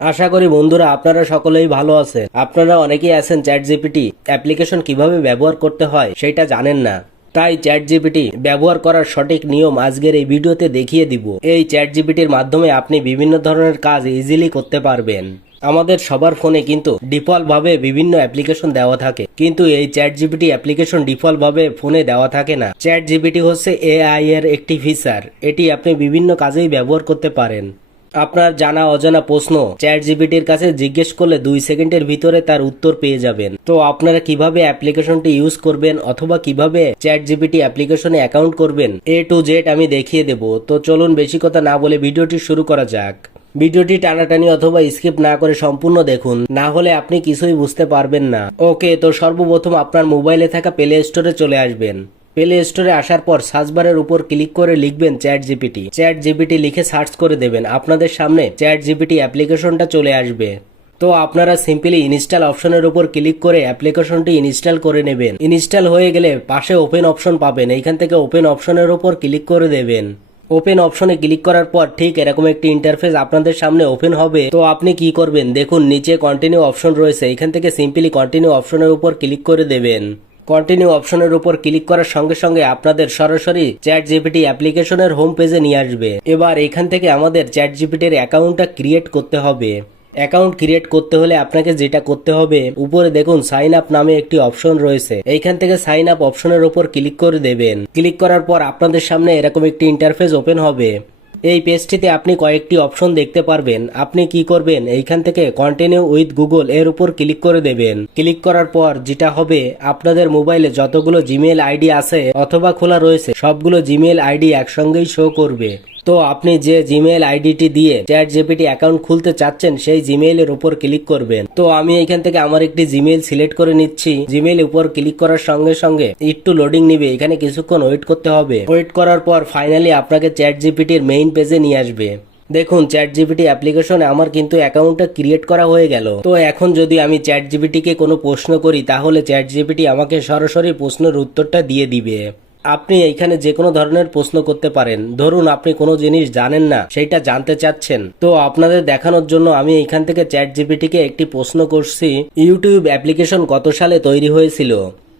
আশা করি বন্ধুরা আপনারা সকলেই ভালো আছেন। আপনারা অনেকেই আছেন চ্যাট জিপিটি অ্যাপ্লিকেশন কিভাবে ব্যবহার করতে হয় সেটা জানেন না। তাই চ্যাট জিপিটি ব্যবহার করার সঠিক নিয়ম আজকের এই ভিডিওতে দেখিয়ে দিব। এই চ্যাট জিপিটির মাধ্যমে আপনি বিভিন্ন ধরনের কাজ ইজিলি করতে পারবেন। আমাদের সবার ফোনে কিন্তু ডিফল্ট ভাবে বিভিন্ন অ্যাপ্লিকেশন দেওয়া থাকে, কিন্তু এই চ্যাট জিপিটি অ্যাপ্লিকেশন ডিফল্ট ভাবে ফোনে দেওয়া থাকে না। চ্যাট জিপিটি হচ্ছে এআই এর একটি ফিচার। এটি আপনি বিভিন্ন কাজেই ব্যবহার করতে পারেন। আপনার জানা অজানা প্রশ্ন চ্যাট জিপিটির কাছে জিজ্ঞেস করলে 2 সেকেন্ডের ভিতরে তার উত্তর পেয়ে যাবেন। তো আপনারা কিভাবে অ্যাপ্লিকেশনটি ইউজ করবেন অথবা কিভাবে চ্যাট জিপিটি অ্যাপ্লিকেশনে অ্যাকাউন্ট করবেন A to Z আমি দেখিয়ে দেব। তো চলুন বেশি কথা না বলে ভিডিওটি শুরু করা যাক। ভিডিওটি টানাটানি অথবা স্কিপ না করে সম্পূর্ণ দেখুন, না হলে আপনি কিছুই বুঝতে পারবেন না। ওকে, তো সর্বপ্রথম আপনার মোবাইলে থাকা প্লে স্টোরে চলে আসবেন। প্লে স্টোরে আসার পর সার্চ বারের উপর ক্লিক করে লিখবেন চ্যাট জিপিটি। চ্যাট জিপিটি লিখে সার্চ করে দেবেন। আপনাদের সামনে চ্যাট জিপিটি অ্যাপ্লিকেশনটা চলে আসবে। তো আপনারা সিম্পলি ইনস্টল অপশনের উপর ক্লিক করে অ্যাপ্লিকেশনটি ইনস্টল করে নেবেন। ইনস্টল হয়ে গেলে পাশে ওপেন অপশন পাবেন, এইখান থেকে ওপেন অপশনের উপর ক্লিক করে দেবেন। ওপেন অপশনে ক্লিক করার পর ঠিক এরকম একটি ইন্টারফেস আপনাদের সামনে ওপেন হবে। তো আপনি কি করবেন, দেখুন নিচে কন্টিনিউ অপশন রয়েছে, এখান থেকে সিম্পলি কন্টিনিউ অপশনের উপর ক্লিক করে দেবেন। কন্টিনিউ অপশনের উপর ক্লিক করার সঙ্গে সঙ্গে আপনাদের সরাসরি চ্যাট জিপিটি অ্যাপ্লিকেশনের হোম পেজে নিয়ে আসবে। এবার এখান থেকে আমাদের চ্যাট জিপিটির অ্যাকাউন্টটা ক্রিয়েট করতে হবে। অ্যাকাউন্ট ক্রিয়েট করতে হলে আপনাকে যেটা করতে হবে, উপরে দেখুন সাইন আপ নামে একটি অপশন রয়েছে, এইখান থেকে সাইন আপ অপশনের উপর ক্লিক করে দেবেন। ক্লিক করার পর আপনাদের সামনে এরকম একটি ইন্টারফেস ওপেন হবে। এই পেজটিতে আপনি কয়েকটি অপশন দেখতে পারবেন। আপনি কি করবেন, এইখান থেকে কন্টিনিউ উইথ গুগল এর উপর ক্লিক করে দেবেন। ক্লিক করার পর যেটা হবে, আপনাদের মোবাইলে যতগুলো জিমেইল আইডি আছে অথবা খোলা রয়েছে সবগুলো জিমেইল আইডি একসঙ্গেই শো করবে। তো আপনি যে জিমেইল আইডিটি দিয়ে চ্যাট জিপিটি অ্যাকাউন্ট খুলতে চাচ্ছেন সেই জিমেইলের উপর ক্লিক করবেন। তো আমি এখান থেকে আমার একটি জিমেইল সিলেক্ট করে নিচ্ছি। জিমেইল উপর ক্লিক করার সঙ্গে সঙ্গে একটু লোডিং নিবে, এখানে কিছুক্ষণ ওয়েট করতে হবে। ওয়েট করার পর ফাইনালি আপনাকে চ্যাট জিপিটির মেইন পেজে নিয়ে আসবে। দেখুন চ্যাট জিপিটি অ্যাপ্লিকেশনে আমার কিন্তু অ্যাকাউন্টটা ক্রিয়েট করা হয়ে গেল। তো এখন যদি আমি চ্যাট জিপিটিকে কোনো প্রশ্ন করি তাহলে চ্যাট জিপিটি আমাকে সরাসরি প্রশ্নের উত্তরটা দিয়ে দিবে। আপনি এইখানে যে কোনো ধরনের প্রশ্ন করতে পারেন। ধরুন আপনি কোনো জিনিস জানেন না, সেইটা জানতে চাচ্ছেন, তো আপনাদের দেখানোর জন্য আমি এইখান থেকে চ্যাট জিপিটিকে একটি প্রশ্ন করছি, ইউটিউব অ্যাপ্লিকেশন কত সালে তৈরি হয়েছিল।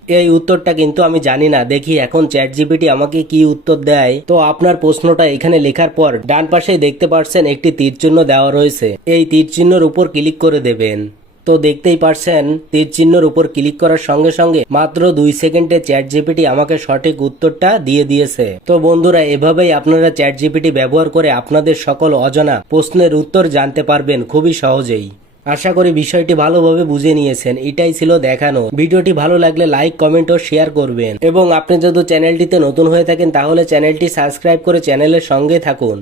এই উত্তরটা কিন্তু আমি জানি না, দেখি এখন চ্যাট জিপিটি আমাকে কি উত্তর দেয়। তো আপনার প্রশ্নটা এখানে লেখার পর ডান পাশে দেখতে পাচ্ছেন একটি তীর চিহ্ন দেওয়া রয়েছে, এই তীর চিহ্নের উপর ক্লিক করে দেবেন। তো দেখতেই পারছেন তীর চিহ্নের উপর ক্লিক করার সঙ্গে সঙ্গে মাত্র 2 সেকেন্ডে চ্যাট জিপিটি আমাকে সঠিক উত্তরটা দিয়ে দিয়েছে। তো বন্ধুরা, এভাবেই আপনারা চ্যাট জিপিটি ব্যবহার করে আপনাদের সকল অজানা প্রশ্নের উত্তর জানতে পারবেন খুবই সহজেই। আশা করি বিষয়টি ভালোভাবে বুঝে নিয়েছেন। এটাই ছিল দেখানো। ভিডিওটি ভালো লাগলে লাইক, কমেন্ট ও শেয়ার করবেন, এবং আপনি যদি চ্যানেলটিতে নতুন হয়ে থাকেন তাহলে চ্যানেলটি সাবস্ক্রাইব করে চ্যানেলের সঙ্গে থাকুন।